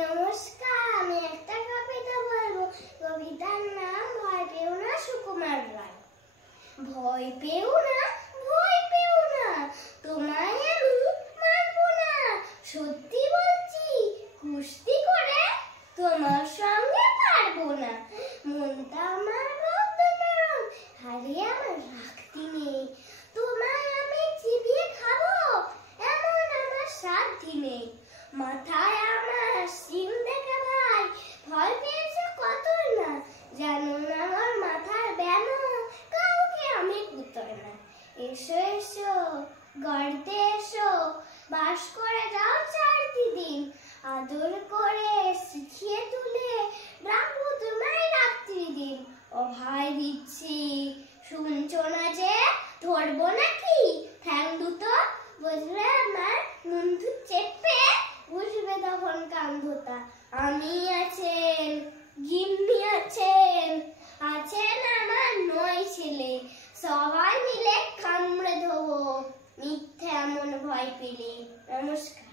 নমস্কার, আমি একটা কবিতা বলবো। কবিতার নাম ভয় পেও না, সুকুমার রায়। ভয় পেও না, ভয় পেও না, তোমায় আমি মারবো না। সত্যি বলছি, কুস্তি করে তোমার সঙ্গে পারবো না। মনটা আমার বড্ড নরম, হারিয়ে আমার রাখতে নেই। তোমায় আমি চিবিয়ে খাবো, এমন আমার সাধ্যি নেই। মাথায় আমার সিং দেখে ভাই, ভয় পেয়েছে কত না। জানো না আমার মাথার ব্যামো, কাউকে আমি কুতোই না। এসো এসো গর্তে এসো, বাস করে যাও 4টি দিন। আদর করে শিখিয়ে তুলে রাখবো তোমায় রাত্রি দিন। অভয় দিচ্ছি, শুনছো না যে ধরবো নাকি ঠ্যাং দুটো? বুঝলে আমার মুন্ডু চেপে বুঝবে তখন কান্ধটা। আমি আছেন, গিন্নি আছেন, আছেন আমার 9 ছেলে। সবাই মিলে কামড়ে ধোবো মিথ্যে এমন ভয় পেলে। নমস্কার।